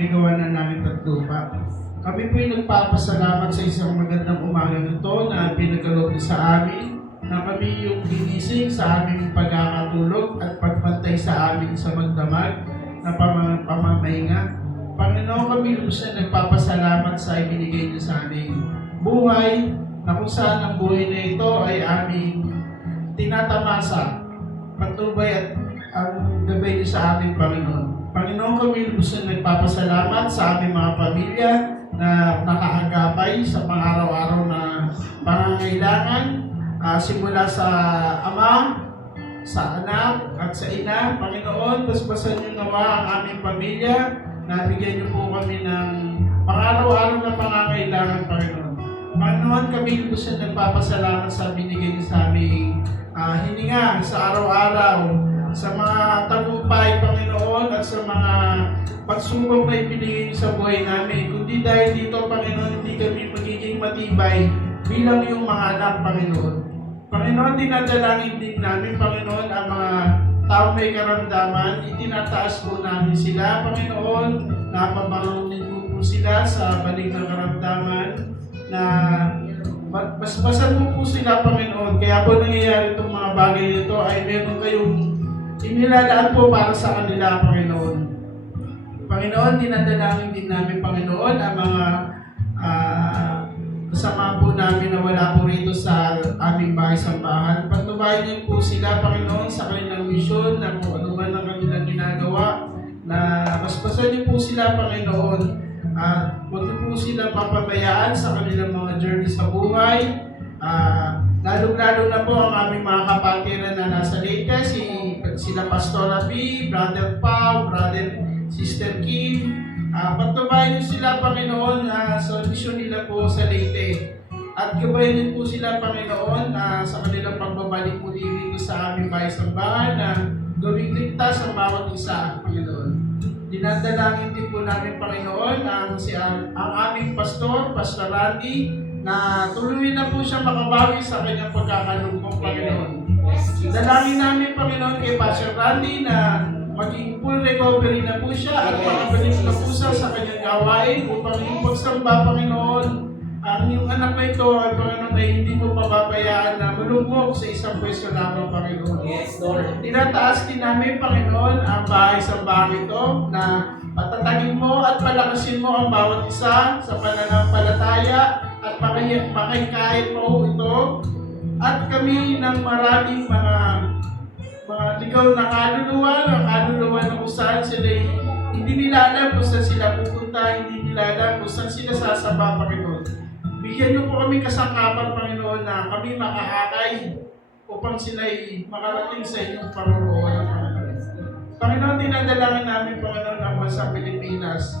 may gawa na namin at lupa. Kami po'y nagpapasalamat sa isang magandang umaga nito na pinagkaloob sa amin, na kami yung ginising sa aming pagkakatulog at pagbantay sa amin sa magdamag na pamamahinga. Panginoon, kami lubos na nagpapasalamat sa ibinigay niyo sa aming buhay, na kung saan ang buhay na ito ay aming tinatamasa, patnubay at ang gabay niyo sa aming Panginoon. Panginoon, kami lubos na nagpapasalamat sa aming mga pamilya na nakaagapay sa pang-araw-araw na pangangailangan, simula sa ama, sa anak, at sa ina. Panginoon, basbasan niyo nawa ang aming pamilya, na bigyan niyo po kami ng pang-araw-araw na pangangailangan, Panginoon. Panginoon, kami lubos na nagpapasalamat sa binigay niyo sa aming hininga sa araw-araw, sa mga tagumpay, Panginoon, at sa mga pagsubok na ibinigay niyo sa buhay namin. Kundi dahil dito, Panginoon, hindi kami magiging matibay bilang iyong mga anak, Panginoon. Panginoon, dinadalangin din namin, Panginoon, ang mga taong may karamdaman. Itinataas po namin sila, Panginoon, napabangunin po sila sa balik ng karamdaman, na basbasan mo po sila, Panginoon. Kaya po nangyayari itong mga bagay nito ay meron kayong inilalaan po para sa kanila, Panginoon. Panginoon, dinadalangin din namin, Panginoon, ang mga kasama po namin na wala po rito sa aming bahay-sambahan. Patubayan niyo po sila, Panginoon, sa kanilang misyon, na kung ano man ang kanilang ginagawa, na basbasan niyo po sila, Panginoon, at huwag niyo po sila papabayaan sa kanilang mga journey sa buhay. Lalo-lalo na po ang aming mga kapatiran na nasa Leyte, sila Pastora B, Brother Pao, Sister Kim. Pagtubayan niyo sila, Panginoon, sa misyon nila po sa Leyte. At gabayan niyo po sila, Panginoon, sa kanilang pagbabalik po dito sa aming bahay-sambahan, na gawing ligtas ang bawat isa, Panginoon. Dinadalangin din po namin, Panginoon, ang aming pastor, Pastor Randy, na tuloy na po siya makabawi sa kanyang pagkakalugmong, Panginoon. Dalangin namin, Panginoon, kay Pastor Randy na maging full recovery na po siya at makabalik na po siya sa kanyang gawain upang yung pagsamba, Panginoon, ang iyong anak na ito ay, Panginoon, ay hindi mo pababayaan na malugmok sa isang pwesto lamang, Panginoon. Yes, Lord. Tinataas din namin, Panginoon, ang bahay-sambahan ito, na patatagin mo at palakasin mo ang bawat isa sa pananampalataya at makikahit mo ito, at kami ng maraming mga ligaw na kaluluwa na kung saan sila hindi nila alam kung saan sila pupunta, hindi nila alam kung saan sila sasamba, Panginoon. Bigyan niyo po kami kasangkapan, Panginoon, na kami makaakay upang sila'y makarating sa inyong paroroonan, Panginoon. Panginoon, dinadalangin namin, Panginoon, ang bansang Pilipinas.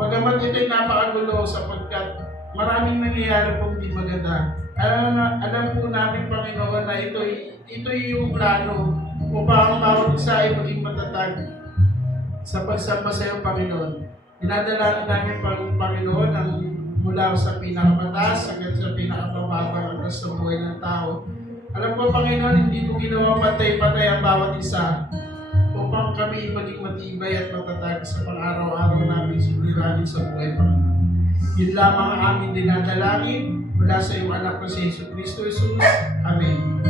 Bagamat ito'y napakagulo sapagkat maraming nangyayari pong di maganda. Alam po namin, Panginoon, na ito'y yung plano upang ang bawat isa ay maging matatag sa pagsamba sa iyo, Panginoon. Dinadalangin namin, Panginoon, ang mula sa pinakamataas hanggang sa pinakamababang hanggang sa buhay ng tao. Alam ko, Panginoon, hindi mo ginawa patay-patay ang bawat isa upang kami maging matibay at matatag sa pang-araw-araw namin suliranin sa buhay, Panginoon. Yun lamang ang aming dinadalangin mula sa iyong anak na si Jesucristo Jesus. Amen.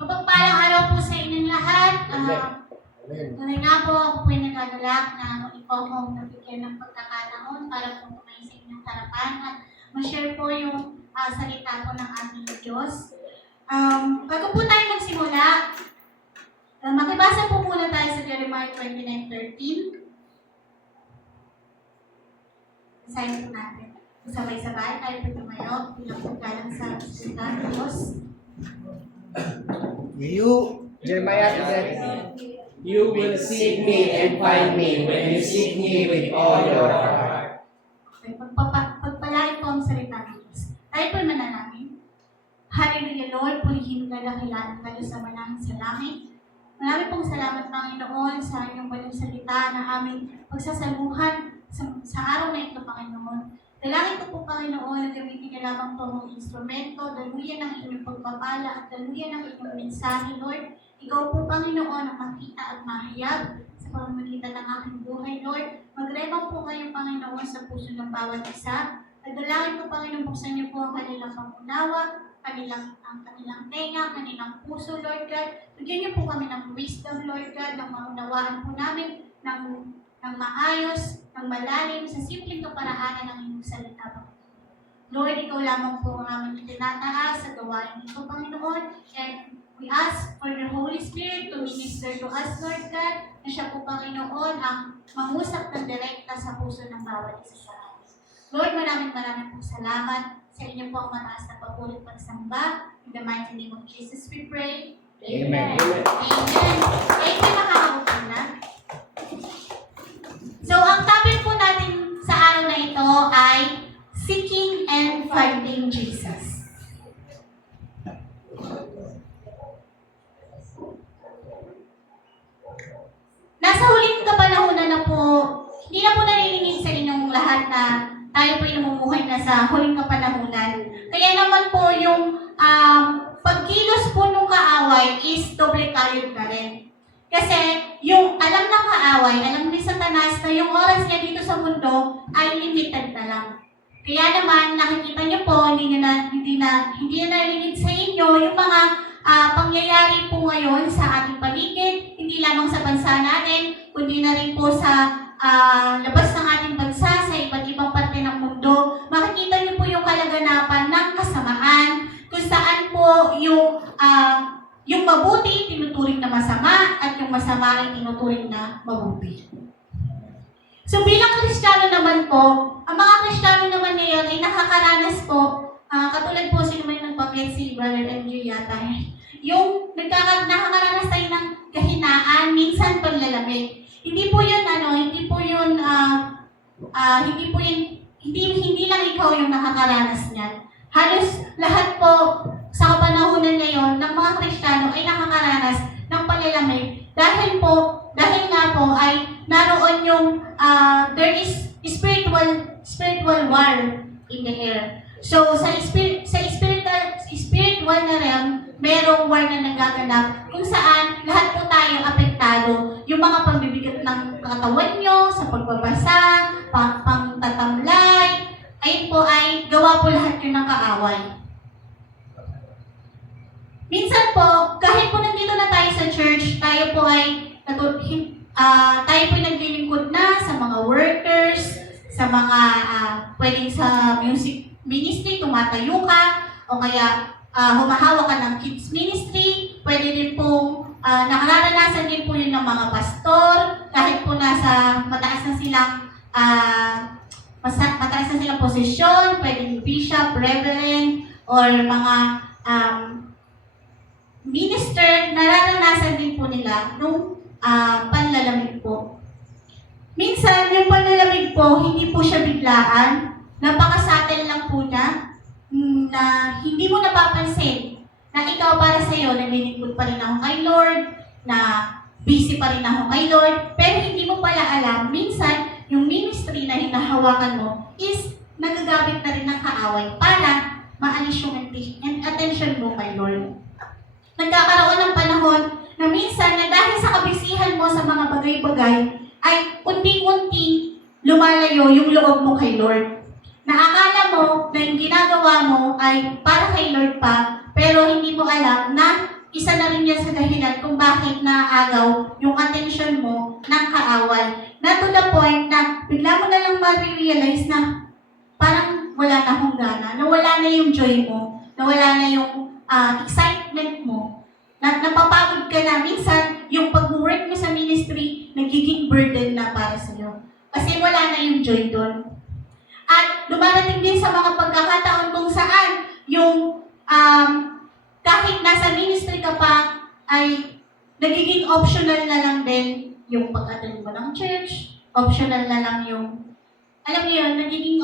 Mapagpalang araw po sa inyong lahat. Tunay nga po, ako po'y nag-alala na muli po akong nabigyan ng pagkakataon para po kumain sa inyong harapan at ma-share po yung salita po ng ating Diyos. Bago po tayo magsimula, makibasa po muna tayo sa Jeremiah 29:13. Basahin po natin. Sabay-sabay tayo po tumayo bilang paggalang sa salita ng Diyos. Jeremiah 11. You will seek me and find me when you seek me with all your heart. Okay, pagpalain po ang salita ng Diyos. Tayo po manalangin. Hallelujah, Lord, purihin ka dakilaan ka sa manangin sa langit. Marami pong salamat, Panginoon, sa inyong balang salita na aming pagsasaluhan sa araw na ito, Panginoon. Dalangin ko po, Panginoon, na gamitin niyo lamang po ang instrumento, daluyan ng inyong pagpapala at daluyan ng inyong mensahe, Lord. Ikaw po, Panginoon, ang makita at mahayag sa pamamagitan ng aking buhay, Lord. Magremang po kayo, Panginoon, sa puso ng bawat isa. At dalangin ko, Panginoon, buksan niyo po ang kanilang pangunawa, ang kanilang tenga, kanilang puso, Lord God. Bigyan niyo po kami ng wisdom, Lord God, ng maunawaan po namin ng maayos, ng malalim, sa simpleng kaparaanan ng inyong salita, Lord, ikaw lamang po ang aming itinataas sa gawain nito, Panginoon. And we ask for your Holy Spirit to minister to us, Lord God, na siya po, Panginoon, ang mangusap ng direkta sa puso ng bawat isa sa atin. Lord, maraming pong salamat sa inyo po ang mataas na papulit pagsamba. In the mighty name of Jesus we pray. Amen. Amen. Thank you, nakakaupo na. So, ang topic po natin sa araw na ito ay Seeking and Finding Jesus. Nasa huling kapanahunan na po, hindi na po nalilingid sa inyong lahat na tayo po ay namumuhay na sa huling kapanahunan. Kaya naman po yung pagkilos po ng kaaway is doble kayod na rin. Kasi yung alam ng kaaway, alam ni Satanas na yung oras niya dito sa mundo ay limited na lang. Kaya naman, nakikita niyo po, hindi na nalilingid sa inyo yung mga pangyayari po ngayon sa ating paligid, hindi lamang sa bansa natin, kundi na rin po sa labas ng ating bansa, sa iba't ibang parte ng mundo. Makikita niyo po yung kalaganapan ng kasamaan, kung saan po yung mabuti tinuturing na masama at yung masama ay tinuturing na mabuti. So bilang Kristiyano naman po, ang mga Kristiyano naman ngayon ay nakakaranas po, katulad po sino may nagbanggit si Brother MJ yata, yung nakakaranas tayo ng kahinaan, minsan panlalamig. Hindi po yun hindi lang ikaw yung nakakaranas niyan. Halos lahat po sa kapanahunan ngayon ng mga Kristiyano ay nakakaranas ng panlalamig dahil nga po ay naroon yung there is spiritual war in the air. So sa spiritual na realm, merong war na nagaganap kung saan lahat po tayo apektado. Yung mga pagbibigat ng katawan nyo sa pagbabasa, pangtatamlay, ayun po ay gawa po lahat yun ng kaaway. Minsan po, kahit po nandito na tayo sa church, tayo po ay naglilingkod na sa mga workers, sa mga pwedeng sa music ministry, tumatayo ka, o kaya humahawak ka ng kids ministry, pwede din pong nakararanasan din po yun ng mga pastor, kahit po nasa mataas na silang posisyon, pwedeng bishop, reverend, or mga minister, nararanasan din po nila nung panlalamig po. Minsan, yung panlalamig po, hindi po siya biglaan, napakasatel lang po niya, na hindi mo napapansin na ikaw para sa'yo, nalilingkod pa rin ako kay Lord, na busy pa rin ako kay Lord, pero hindi mo pala alam, minsan, yung ministry na hinahawakan mo is nagagamit na rin ng kaaway para maalis yung attention mo kay Lord. Nagkakaroon ng panahon na minsan na dahil sa kabisihan mo sa mga bagay-bagay, ay unti-unti lumalayo yung loob mo kay Lord. Naakala mo na yung ginagawa mo ay para kay Lord pa, pero hindi mo alam na isa na rin yan sa dahilan kung bakit naagaw yung attention mo ng kaaway. Na to the point na bigla mo na lang ma-realize na parang wala na akong gana, na wala na yung joy mo, na wala na yung excitement mo, na napapagod ka na. Minsan, yung pag-work mo sa ministry, nagiging burden na para sa'yo. Kasi wala na yung joy doon. At dumarating din sa mga pagkakataon kung saan yung kahit nasa ministry ka pa ay nagiging optional na lang din yung pag-attend mo ng church, optional na lang yung, alam niyo yun, nagiging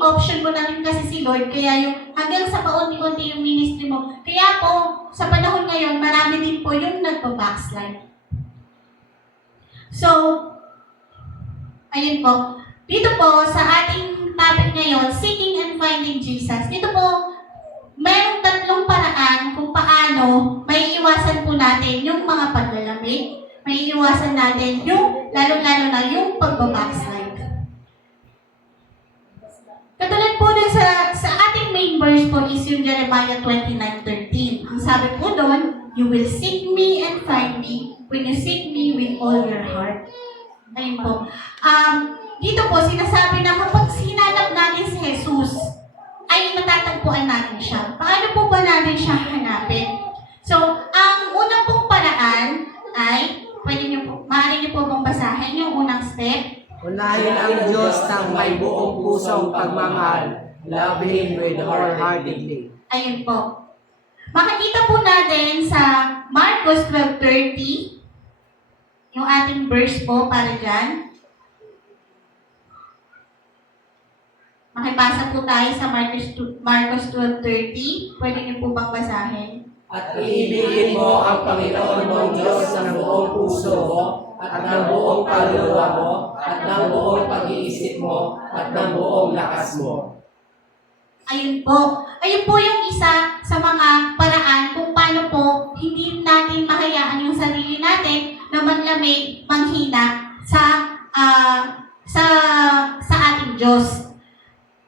option mo na rin kasi si Lord, kaya yung hanggang sa paunti-unti yung ministry mo. Kaya po, sa panahon ngayon, marami din po yung nagpa-backslide. So, ayun po. Dito po, sa ating topic ngayon, Seeking and Finding Jesus. Dito po, mayroong tatlong paraan kung paano may iwasan po natin yung mga paglalamig, may iwasan natin yung, lalo-lalo na yung pagbabackslide. Katulad po dun sa ating main verse po is yung Jeremiah 29:13. Ang sabi po doon, you will seek me and find me when you seek me with all your heart. Ayun po. Dito po, sinasabi na kapag sinanap natin si Jesus, ay matatagpuan natin siya. Paano po ba natin siya hanapin? So, ang unang pong paraan ay, maaari niyo po bang basahin yung unang step? Unahin ang Diyos ng may buong pusong pagmamahal. Love Him with wholeheartedly. Ayun po. Makikita po natin sa Marcos 12:30, yung ating verse po para dyan. Makipasa po tayo sa Marcos 12:30. Pwede niyo po bang basahin? At iibigin mo ang Panginoon mong Diyos ng buong puso mo, at ng buong kaluluwa mo, at ng buong pag-iisip mo, at ng buong lakas mo. Ayun po. Ayun po yung isa sa mga paraan kung paano po hindi natin mahayaan yung sarili natin na manlamig, manghina sa ating Diyos.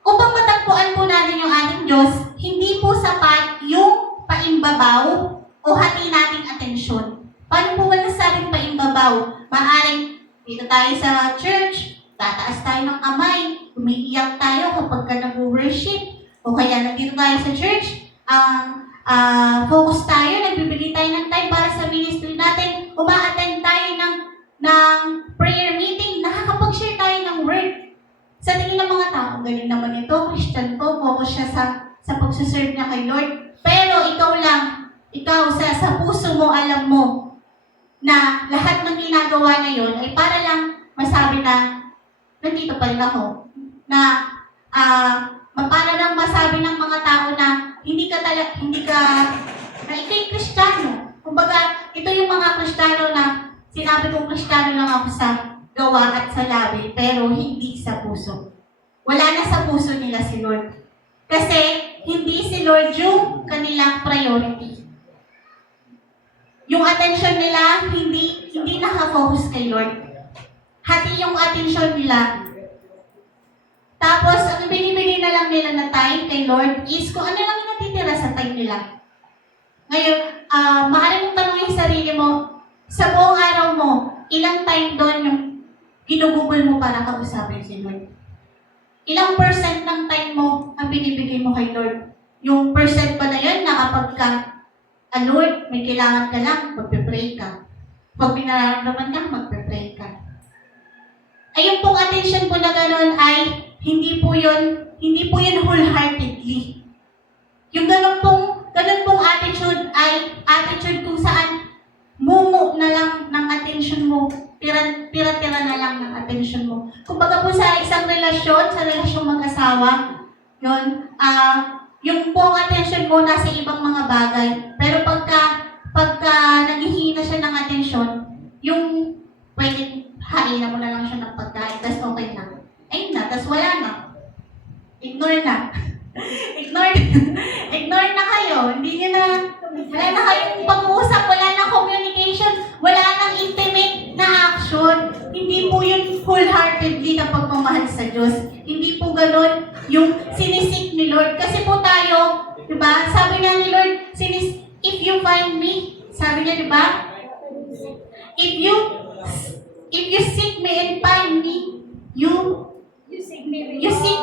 Upang matagpuan po natin yung ating Diyos, hindi po sapat yung paimbabaw o hati nating atensyon. Paano po ba nasabing paimbabaw? Maaring dito tayo sa church, tataas tayo ng kamay, umiiyak tayo kapag ka nag-worship, o kaya nandito tayo sa church, focus tayo, nagbibigay tayo ng time para sa ministry natin, uma-attend tayo ng prayer meeting, nakakapag-share tayo ng word. Sa tingin ng mga tao, galing naman ito, Christian to, focus siya sa pagsuserve niya kay Lord. Pero ikaw sa puso mo, alam mo, na lahat ng ginagawa na yun ay para lang masabi na nandito pa rin ako. Na para lang masabi ng mga tao na na ikay Kristiyano. Kumbaga, ito yung mga Kristiyano na sinabi kong Kristiyano lang ako sa gawa at sa labi, pero hindi sa puso. Wala na sa puso nila si Lord. Kasi hindi si Lord yung kanilang priority. Yung attention nila, hindi nakafocus kay Lord. Hati yung attention nila. Tapos, ang binibigay na lang nila na time kay Lord is kung ano lang yung natitira sa time nila. Ngayon, maaari mong tanongin yung sarili mo, sa buong araw mo, ilang time doon yung ginugugol mo para kausapin si Lord? Ilang percent ng time mo ang binibigay mo kay Lord? Yung percent pa na yun, na kapag ka, Lord, may kailangan ka lang, magpe-pray ka. Pag may nararamdaman ka, magpe-pray ka. Ayun pong attention po na gano'n ay hindi po yun wholeheartedly. Yung ganun pong attitude ay attitude kung saan mumu na lang ng attention mo, tira-tira na lang ng attention mo. Kumbaga po sa isang relasyon, sa relasyong mag-asawa, yun, yung pong attention mo nasa ibang mga bagay. Pero pagka naghihina siya ng attention, yung pwedeng hain na mo na lang siya ng pagkain, tas okay na. Ayun na, tas wala na. Ignore na. Ignore na kayo. Wala na kayong pag-uusap, wala na communication, wala nang intimate na action. Hindi po yun wholeheartedly na pagmamahal sa Diyos. Hindi po ganun yung sinisik ni Lord. Kasi po tayo, diba? Sabi nga ni Lord, if you find me, sabi niya, diba? If you seek me and find me, you seek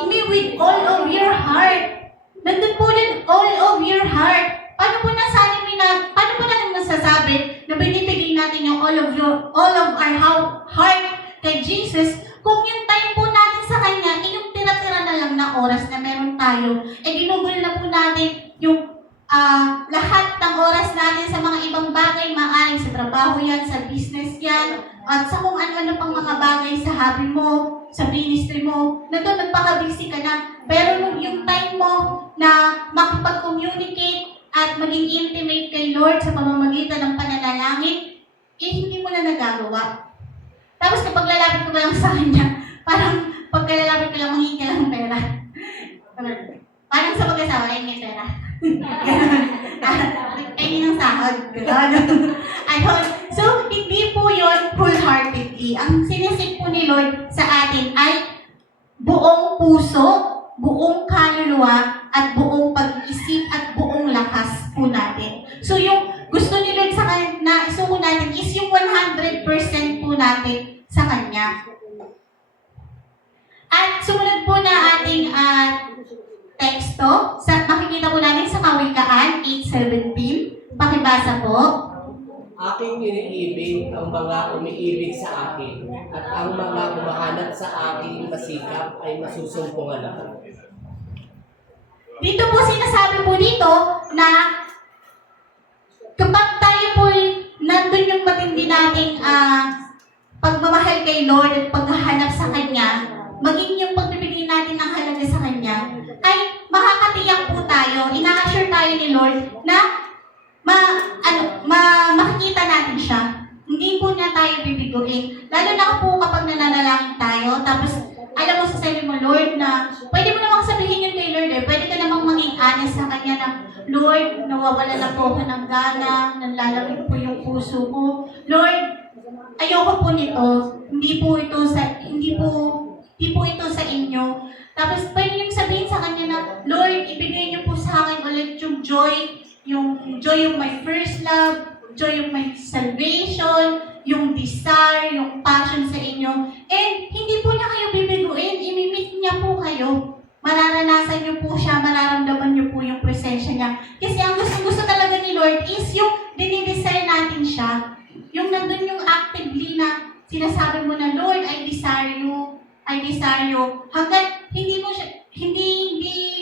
me with all of your heart. Nandun po din, all of your heart. Paano po natin masasabi na binibigay natin yung all of our heart kay Jesus kung yung time po natin sa Kanya, yung tira-tira na lang tayo. Ginugol na po natin yung lahat ng oras natin sa mga ibang bagay, maaaring sa trabaho yan, sa business yan, at sa kung ano-ano pang mga bagay sa hobby mo, sa ministry mo, na doon nagpaka-busy ka na. Pero yung time mo na makipag-communicate at maging intimate kay Lord sa pamamagitan ng pananalangin, hindi mo na nagagawa. Tapos kapag lalapit ko lang sa Kanya, parang pagkalalapit ko lang, manghingi ka lang ng pera. Parang sa pag-asawa, ay may pera. Ay, ng sahod. Ayun. So, hindi po yun wholeheartedly. Ang sinisig po ni Lord sa atin ay buong puso, buong kaluluwa, at buong pag-iisip at buong lakas po natin. So, yung gusto ni Lord sa kanya na isuko natin is yung 100% po natin sa Kanya. At sumunod po na ating teksto. Makikita po natin sa Kawikaan 8:17. Pakibasa po. Aking iniibig ang mga umiibig sa akin, at ang mga humahanap sa aking masikap ay masusumpungan ako. Dito po sinasabi po dito na kapag tayo po nandun yung matindi nating pagmamahal kay Lord at paghahanap sa Kanya, maging yung pagbibigay natin ng halaga sa Kanya, ay makakatiyak po tayo, ina-assure tayo ni Lord na makikita natin siya. Hindi po niya tayo bibiguin. Lalo na po kapag nananalangin tayo, tapos alam mo sa sarili mo, Lord, na pwede mo namang sabihin yun kay Lord pwede ka namang maging honest sa Kanya na, Lord, nawawala na po ako ng gana, nanlalamig po yung puso ko. Lord, ayoko po nito. Hindi po ito sa inyo. Tapos pwede niyong sabihin sa Kanya na, Lord, ibigay niyo po sa akin ulit yung joy of my first love, joy of my salvation, yung desire, yung passion sa inyo. And hindi po niya kayo bibiguin, imimit niya po kayo. Mararanasan niyo po siya, mararamdaman niyo po yung presensya niya. Kasi ang gusto talaga ni Lord is yung dinidesire natin siya. Yung nandun yung actively na sinasabi mo na, Lord, I desire you. Hanggat hindi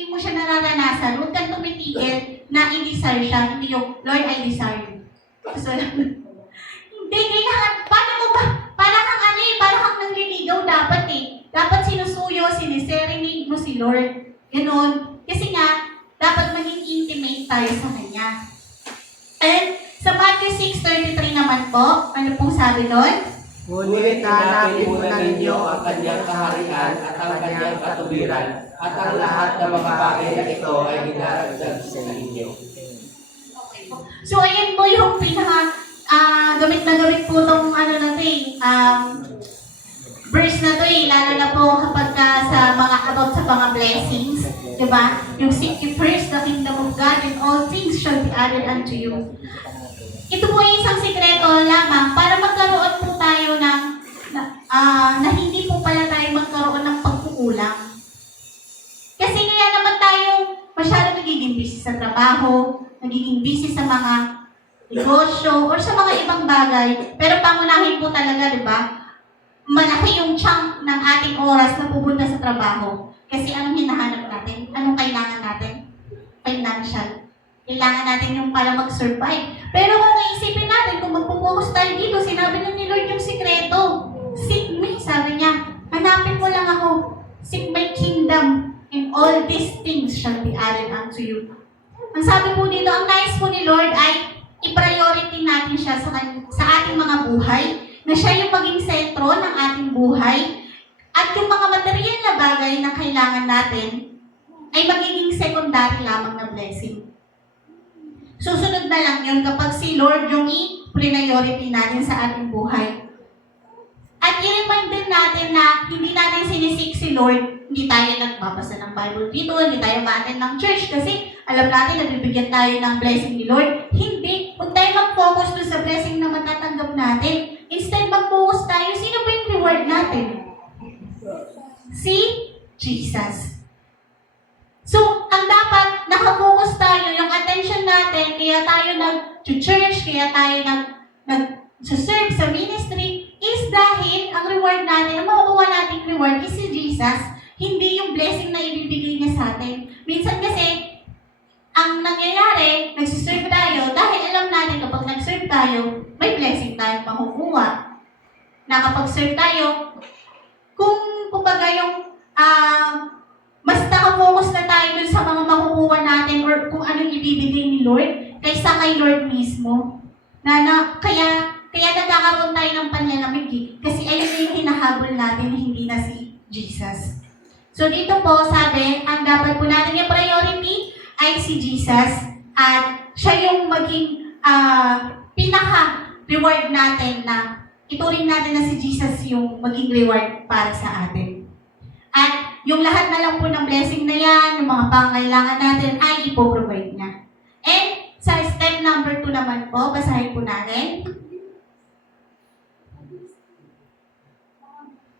mo siya nararanasan, huwag kang tumitigil na i-desire siya. Hindi yung, Lord, I desire you. So, hindi, kailangan, paano mo ba? Para kang nangliligaw dapat Dapat sinusuyo, siniserenade mo si Lord. Ganon. Kasi nga, dapat maging intimate tayo sa Kanya. And sa Matthew 6:33 naman po, ano pong sabi doon? Ngunit hanapin muna ninyo ang Kanyang kaharian at ang Kanyang katuwiran, at ang lahat ng mga bagay na ito ay hinaragdag sa inyo. So, ayan po yung gamit na gamit po itong verse na to lalo na po kapag sa mga blessings, diba? Yung seek ye first the kingdom of God and all things shall be added unto you. Ito po ay isang sikreto lamang para magkaroon po tayo na hindi po pala tayo magkaroon ng pagkukulang. Kasi kaya naman tayo masyadong nagiging busy sa trabaho, nagiging busy sa mga negosyo, or sa mga ibang bagay. Pero pangunahin po talaga, di ba? Malaki yung chunk ng ating oras na pupunta sa trabaho. Kasi anong hinahanap natin? Anong kailangan natin? Financial. Kailangan natin yung para mag-survive. Pero kung naisipin natin, kung magpo-focus tayo dito, sinabi na ni Lord yung sikreto. Seek me, sabi niya. Hanapin mo lang ako. Seek my kingdom, and all these things shall be added unto you. Ang sabi po dito, ang nais po ni Lord ay i-priority natin siya sa ating mga buhay, na siya yung maging sentro ng ating buhay, at yung mga material na bagay na kailangan natin ay magiging secondary lamang na blessing. Susunod na lang yun kapag si Lord yung i-priority natin sa ating buhay. At i-remind din natin na hindi natin sinisik si Lord, hindi tayo nagbabasa ng Bible dito, hindi tayo ma-attend ng church kasi alam natin na bibigyan tayo ng blessing ni Lord. Hindi. Huwag tayo mag-focus dun sa blessing na matatanggap natin. Instead, mag-focus tayo, sino ba yung reward natin? Si Jesus. So, ang dapat, nakafocus tayo, yung attention natin, kaya tayo nag-church, kaya tayo nag-serve sa ministry, is dahil ang reward natin, ang makukuha nating reward is si Jesus. hindi yung blessing na ibibigay niya sa atin. Minsan kasi, ang nangyayari, nagsiserve tayo dahil alam natin kapag nag-serve tayo, may blessing tayong makukuha. Na kapag serve tayo, kung kumbaga yung mas nakafocus na tayo dun sa mga makukuha natin or kung anong ibibigay ni Lord kaysa kay Lord mismo. Kaya nagkakaroon tayo ng panlalamig kasi ayun na yung hinahabol natin, hindi na si Jesus. So dito po sabi, ang dapat po natin yung priority ay si Jesus at siya yung maging pinaka-reward natin na ituring natin na si Jesus yung maging reward para sa atin. At yung lahat na lang po ng blessing na yan, yung mga pangailangan natin ay ipoprovide niya. And sa step number 2 naman po, basahin po natin.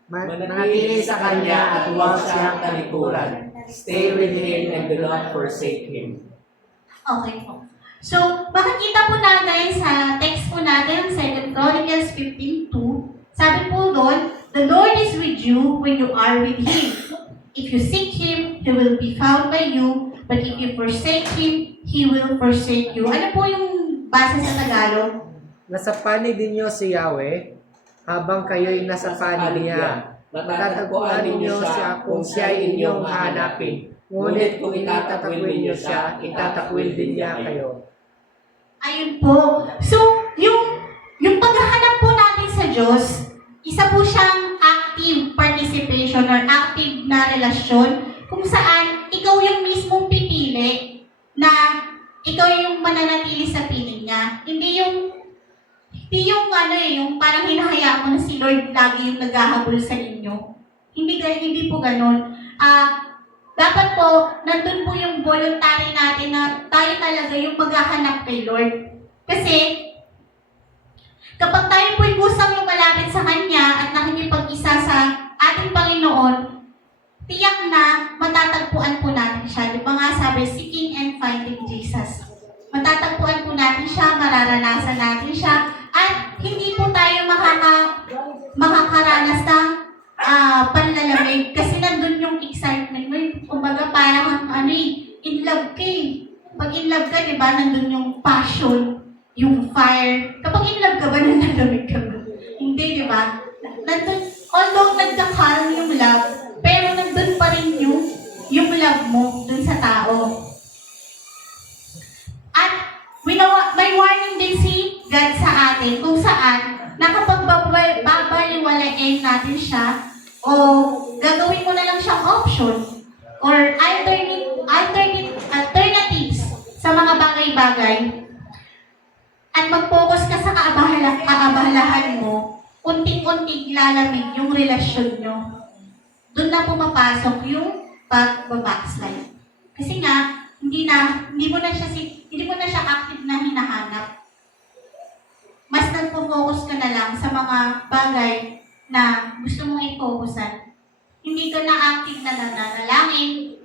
Manatili sa Kanya at huwag siyang talikuran. Stay with Him and do not forsake Him. Okay po. So, makikita po natin sa text po natin, 2 Chronicles 15:2, sabi po doon, the Lord is with you when you are with Him. If you seek Him, He will be found by you, but if you forsake Him, He will forsake you. Ano po yung base sa Tagalog? Nasa panig ninyo si Yahweh, habang kayo'y nasa panig niya. Matatagpuan ninyo siya kung siya'y inyong hahanapin. Ngunit kung itatakwil ninyo siya, itatakwil din niya kayo. Ayun po. So, yung paghahanap po natin sa Diyos, isa po siyang active participation or active na relasyon kung saan ikaw yung mismong pipili na ikaw yung mananatili sa piling niya. Hindi yung yung parang hinahayaan mo na si Lord lagi yung naghahabol sa inyo. Hindi po ganun. Dapat po, nandun po yung voluntary natin na tayo talaga yung maghahanap kay Lord. Kasi, kapag tayo po'y kusang lumalapit sa Kanya at nakikipag-isa sa ating Panginoon, tiyak na matatagpuan po natin siya. Di ba nga sabi, seeking and finding Jesus. Matatagpuan po natin siya, mararanasan natin siya, at hindi po tayo makakaranas ng panlalamig kasi nandun yung excitement mo. Kumbaga parang in love ka eh. Pag in love ka, di ba, nandun yung passion, yung fire. Kapag in love ka ba, nalalamig ka ba? Hindi, di ba? Nandun, although nagka-calm yung love, pero nandun pa rin yung love mo dun sa tao. At may warning din si God sa atin kung saan na kapag babaliwalain natin siya o gagawin mo na lang siyang option or alternatives sa mga bagay-bagay at mag-focus ka sa kaabalahan mo, unting-unting lalamig yung relasyon nyo. Doon na pumapasok yung pag-backslide. Kasi nga, hindi mo na siya active na hinahanap. Mas nagpo-focus ka na lang sa mga bagay na gusto mong i-focusan. Hindi ka na active na nananalangin.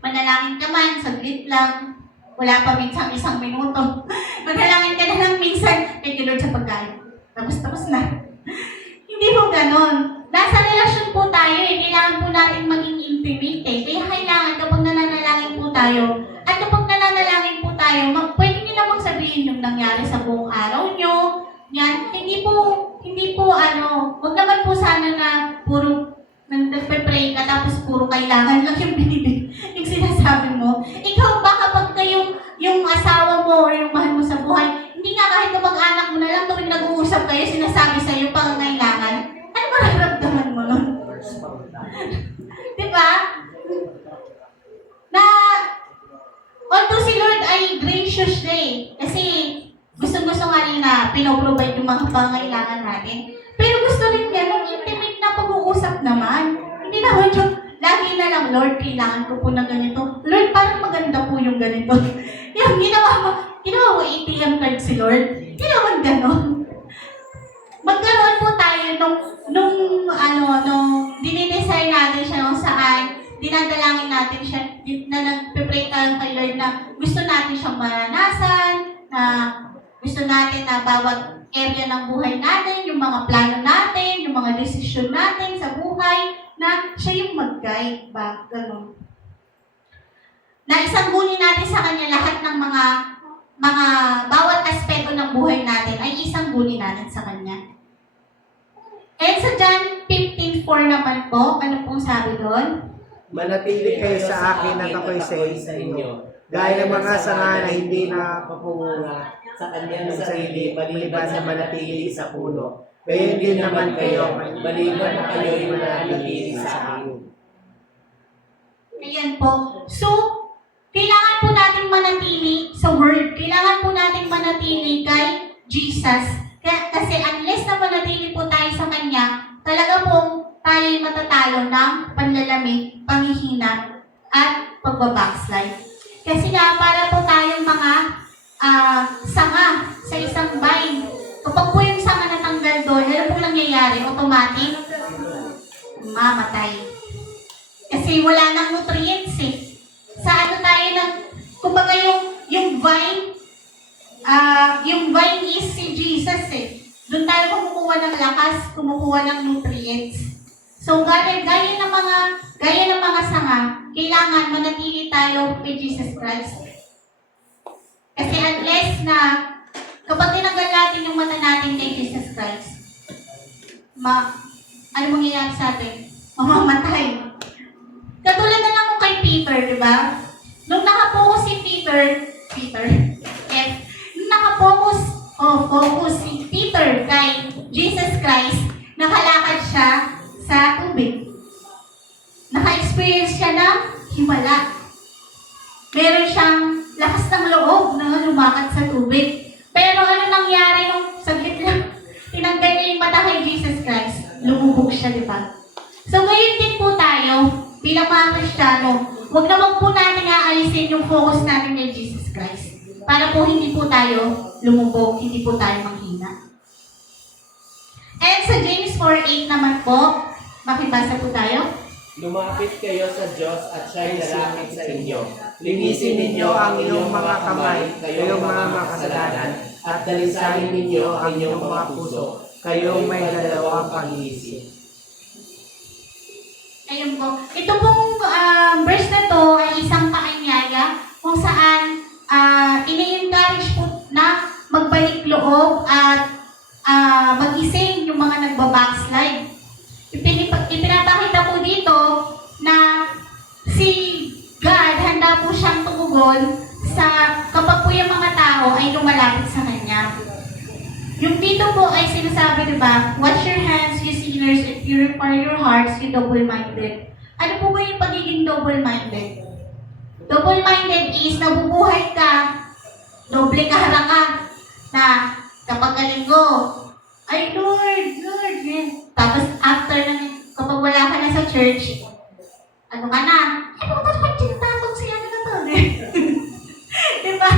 Manalangin ka man, saglit lang. Wala pa minsan 1 minuto. Manalangin ka na lang minsan, kay Lord sa pagkain. Tapos na. Hindi po ganon. Nasa relasyon po tayo eh. Kailangan po natin maging intimate eh. Kaya kailangan kapag nananalangin po tayo, at kapag nananalangin po tayo, pwede nyo namang sabihin yung nangyari sa buong araw nyo. Yan, hindi po wag naman po sana na puro nagpe-pray ka tapos puro kailangan lang yung yung sinasabi mo. Ikaw ba kapag yung asawa mo or yung mahal mo sa buhay, hindi nga kahit kapag-anak mo na lang tuwing nag-uusap kayo, sinasabi sa'yo pangangailangan, ano mararamdaman mo nun? Diba? Na although si Lord ay gracious na eh, kasi gusto nga rin na pinoprovide yung mga pangailangan natin. Pero gusto rin niya ng intimate na pag-uusap naman. Hindi naman yung lagi na lang, Lord, kailangan ko po ng ganito. Lord, parang maganda po yung ganito. Yung ginawa mo ATM card si Lord. Hindi naman ganon. Magkaroon po tayo nung dinidesign natin siya kung saan dinadalangin natin siya, na nagpe-pray tayo kay Lord na gusto natin siyang maranasan, na gusto natin na bawat area ng buhay natin, yung mga plano natin, yung mga desisyon natin sa buhay, na siya yung mag-guide ba, gano'n. Na isangguni natin sa Kanya lahat ng mga bawat aspeto ng buhay natin ay isangguni natin sa Kanya. And sa John 15:4 naman po, ano pong sabi doon? Manatili kayo sa akin at ako'y sa inyo. Gaya ng mga sanga na hindi nakapunga sa kanyang sarili, maliban sa manatili sa puno. Gayon din naman kayo, maliban na kayo'y manatili sa akin. Ayan po. So, kailangan po natin manatili sa Word. Kailangan po natin manatili kay Jesus. Kasi unless na manatili po tayo sa Kanya, talaga pong tayo matatalo ng panlalamig, panghihina, at pagbabackslide. Kasi nga, para po tayong mga sanga sa isang vine. Kapag po yung sanga natanggal doon, ano po nangyayari? Automatic, mamatay. Kasi wala nang nutrients eh. Sa ano tayo ng, kumbaga yung vine is si Jesus eh. Doon tayo kumukuha ng lakas, kumukuha ng nutrients. So, gaya ng mga sanga, kailangan manatili tayo kay Jesus Christ. Kasi unless na, kapag tinanggal natin yung mata natin kay Jesus Christ, ano mangyayari sa atin? Mamamatay. Katulad na lang kung kay Peter, di ba? Nung nakapokus si Peter, nung focus si Peter kay Jesus Christ, nakalakad siya sa tubig. Naka-experience siya ng himala. Meron siyang lakas ng loob na lumakad sa tubig. Pero ano nangyari nung saglit lang? Tinanggal niya yung mata kay Jesus Christ. Lumubog siya, di ba? So, ngayon din po tayo, bilang mga Kristiyano, huwag naman po natin aalisin yung focus natin kay Jesus Christ. Para po hindi po tayo lumubog, hindi po tayo manghina. And sa James 4:8 naman po, makibasa po tayo. Lumapit kayo sa Diyos at siya'y lalapit sa inyo. linisin ninyo ang inyong mga kamay, kayong mga makasalanan, at dalisanin ninyo ang inyong mga puso, kayong may dalawang pag-iisip. Ayun po. Ito pong verse na to ay isang paanyaya kung saan ini-encourage po na magbalik loob at mag-ising yung mga nagbabackslide. Ipinapakita po dito na si God handa po siyang tumugon sa kapag po yung mga tao ay lumalapit sa Kanya. Yung dito po ay sinasabi, diba, wash your hands, you sinners, and purify your hearts, you double-minded. Ano po ba yung pagiging double-minded? Double-minded is nabubuhay ka, doble kahara ka, na kapag kalinggo, ay Lord, yan. Tapos after kapag wala ka na sa church, ano ka na? Eh, bakit pagkintatog siya na to? Diba?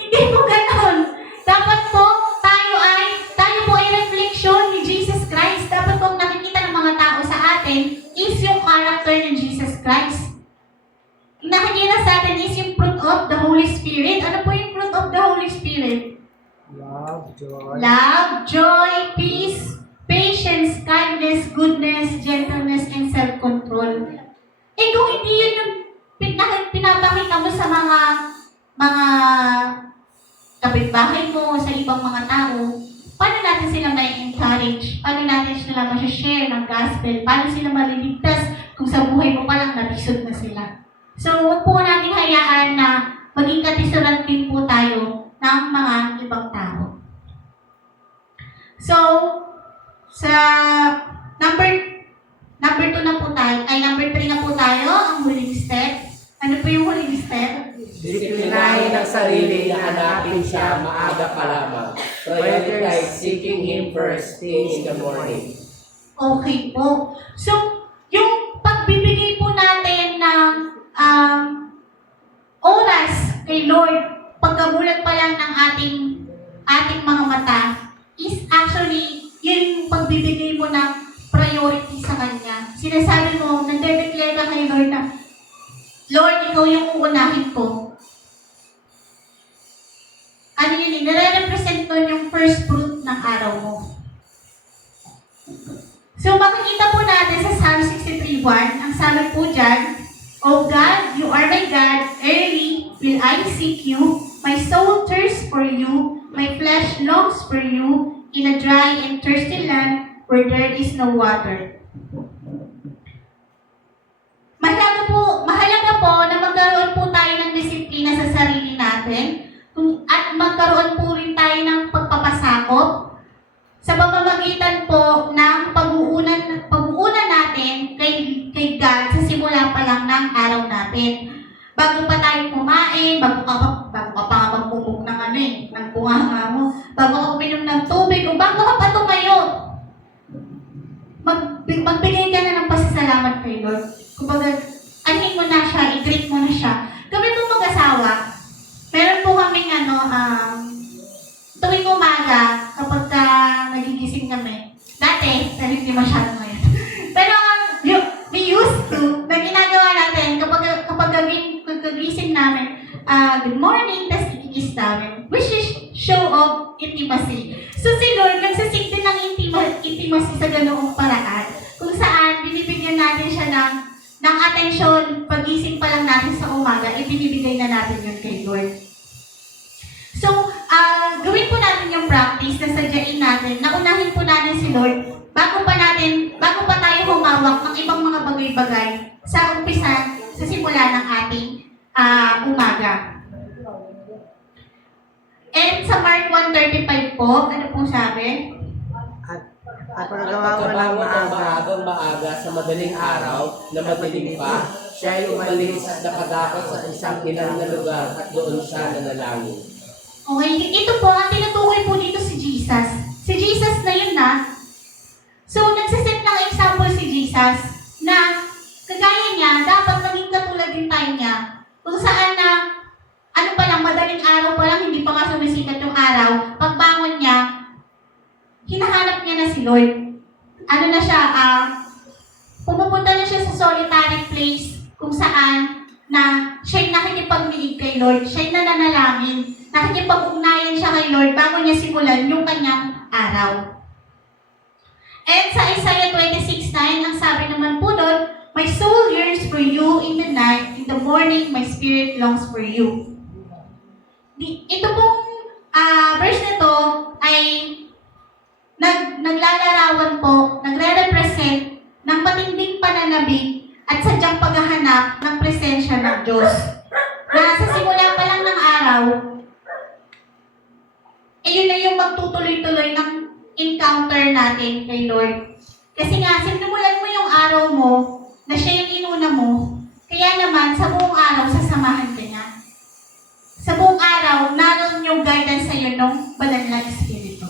Hindi po ganon. Dapat po, tayo po ay reflection ni Jesus Christ. Dapat po nakikita ng mga tao sa atin is yung character ni Jesus Christ. Yung nakikita sa atin is yung fruit of the Holy Spirit. Ano po yung fruit of the Holy Spirit? Love, joy, peace, patience, kindness, goodness, gentleness, and self-control. Eh kung hindi yun yung pinapakita mo sa mga kapitbahay mo, sa ibang mga tao, paano natin sila may encourage? Paano natin sila ma-share ng gospel? Paano sila maliligtas kung sa buhay mo palang nabisod na sila? So, huwag po natin hayaan na maging katisuran din po tayo ng mga ibang tao. So, sa number 2 na po tayo, number 3 na po tayo, ang huling step. Ano po yung huling step? Disiplinahin ang sarili na hanapin siya maaga pa lamang. Prioritize seeking Him first thing in the morning. Okay po. So, yung pagbibigay po natin ng oras kay Lord, pagkabulat pa lang ng ating mga mata, is actually yung pagbibigay mo ng priority sa Kanya. Sinasabi mo, nagde-declare ka kay Lord na, Lord, ikaw yung uunahin ko. Ano yun nire-represent doon yung first fruit ng araw mo. So makikita po natin sa Psalm 63:1, ang sabi po dyan, O God, you are my God, early will I seek you. My soul thirsts for you, my flesh longs for you, in a dry and thirsty land where there is no water. Mahalaga po na magkaroon po tayo ng disiplina sa sarili natin at magkaroon po rin tayo ng pagpapasakop sa pamamagitan po ng pag-uunan natin kay God sa simula pa lang ng araw natin. Bago pa tayo kumain, bago ka pa magpupok ng ng bunganga mo, bago ka uminom ng tubig, o bago ka pa tumayo, magbigay ka na ng pasasalamat kay Lord. Kumbaga, anhin mo na siya, i-greet mo na siya. Kami po mag-asawa, meron po kaming tuwing umaga, kapag nagigising kami, dati, pero hindi masyado ngayon. Pero we used to, na ginagawa natin, kapag kagising namin, good morning, tas ikikis namin, which is show of intimacy. So si Lord, nagsasig din ng intimacy sa ganoong paraan, kung saan binibigyan natin siya ng atensyon, pagising pa lang natin sa umaga, ibinibigay na natin yun kay Lord. So, gawin po natin yung practice na sadyain natin, na unahin po natin si Lord, bago pa tayo humawak ng ibang mga bagay-bagay sa umpisa, sa simula ng ating umaga. And sa Mark 1:35 po, ano pong sabi? At pagkagawa mo ng maaga sa madaling araw na madilim pa, siya ay umalis at nakadakot sa isang ilang na lugar at doon siya nanalangin. Okay, ito po, ang tinutukoy po dito si Jesus. Si Jesus na yun na. So, nagsiset ng example si Jesus na kagaya niya, dapat maging katulad din tayo niya. Kung saan na, madaling araw pa lang, hindi pa nga sumisikat yung araw, pagbangon niya, hinahanap niya na si Lord. Ano na siya, pumupunta na siya sa solitary place kung saan na siya'y nakikipagniig kay Lord, siya'y nananalangin, nakikipag-ugnayan siya kay Lord bago niya simulan yung kanyang araw. And sa Isaiah 26:9, ang sabi naman po doon, My soul yearns for you in the night, in the morning my spirit longs for you. Ito pong verse na to ay naglalarawan po, nagre-represent ng matinding pananabik at sadyang paghahanap ng presensya ng Diyos. Na sa simula pa lang ng araw, yun na yung magtutuloy-tuloy ng encounter natin kay Lord. Kasi nga, sinimulan mo yung araw mo, na siya yung inuna mo, kaya naman, sa buong araw, sasamahan ka niya. Sa buong araw, naroon yung guidance sa'yo ng banal na Espiritu.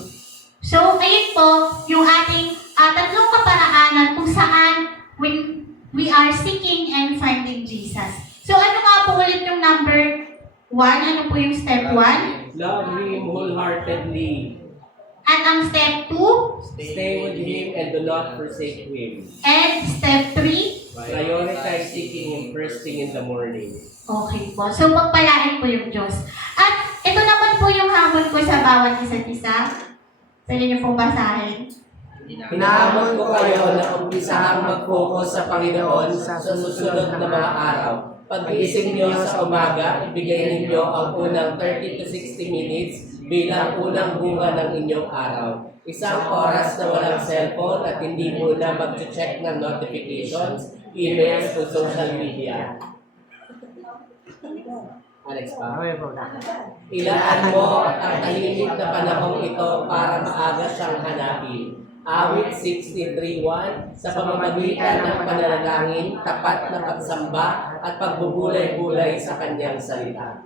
So, ayun po, yung ating tatlong kaparaanan kung saan when we are seeking and finding Jesus. So, ano nga po ulit yung number 1? Ano po yung step 1? Love Him wholeheartedly. At ang step 2? Stay with Him and do not forsake Him. And step 3? Prioritize seeking Him first thing in the morning. Okay po. So, pagpalain po yung Diyos. At ito naman po yung hamon ko sa bawat isa't isa. Pwede niyo pong basahin. Hinahamon ko kayo na umpisahang mag-focus sa Panginoon sa susunod na mga araw. Pag-iisip niyo sa umaga, ibigay ninyo ang unang 30 to 60 minutes bilang unang bunga ng inyong araw. Isang oras na walang cellphone at hindi muna mag-check ng notifications, emails o social media. Alex pa? Ilaan mo ang tahimik na panahong ito para maaga siyang hanapin. Awit 63:1, sa pamamagitan ng panalangin, tapat na pagsamba at pagbubulay-bulay sa kanyang salita.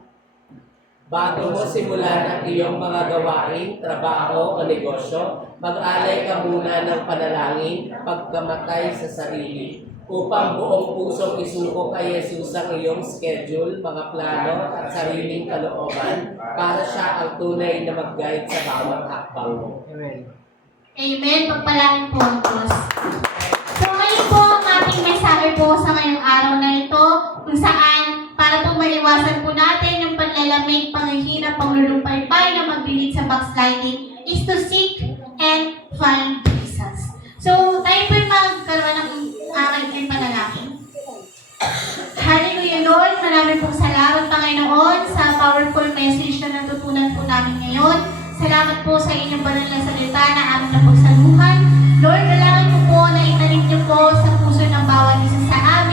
Bago mo simulan ang iyong mga gawain, trabaho o negosyo, mag-alay ka muna ng panalangin, pagkamatay sa sarili, upang buong pusong isuko kay Jesus ang iyong schedule, mga plano at sariling kalooban para siya ang tunay na mag-guide sa bawat hakbang mo. Amen. Amen. Pagpalain po ang Diyos. So ngayon po ang ating mensahe po sa ngayong araw na ito, kung saan para po maiwasan po natin yung panlalamig, panghihirap, panglulumpay-pay na magbilid sa backsliding is to seek and find Jesus. So tayo po Panginoon, sa powerful message na natutunan po namin ngayon. Salamat po sa inyong banal na salita na aming napagsaluhan. Lord, dalangin ko po na itanim niyo po sa puso ng bawat isa sa amin